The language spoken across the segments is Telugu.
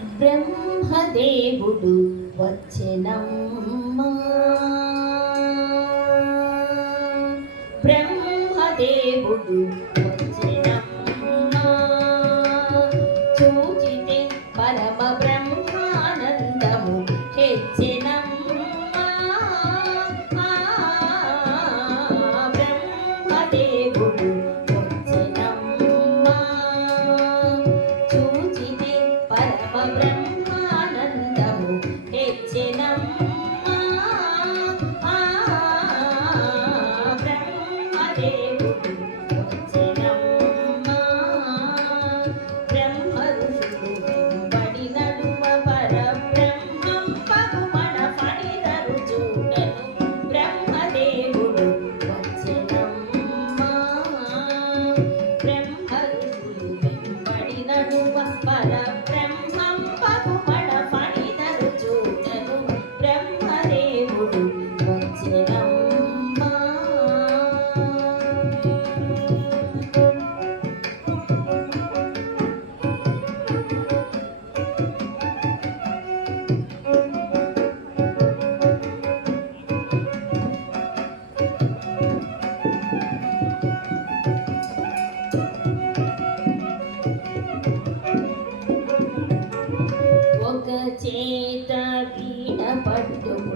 బ్రహ్మదేవుడు వచ్చెనమ్మా. బ్రహ్మదేవుడు पाठ उद्योग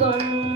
கொண்ட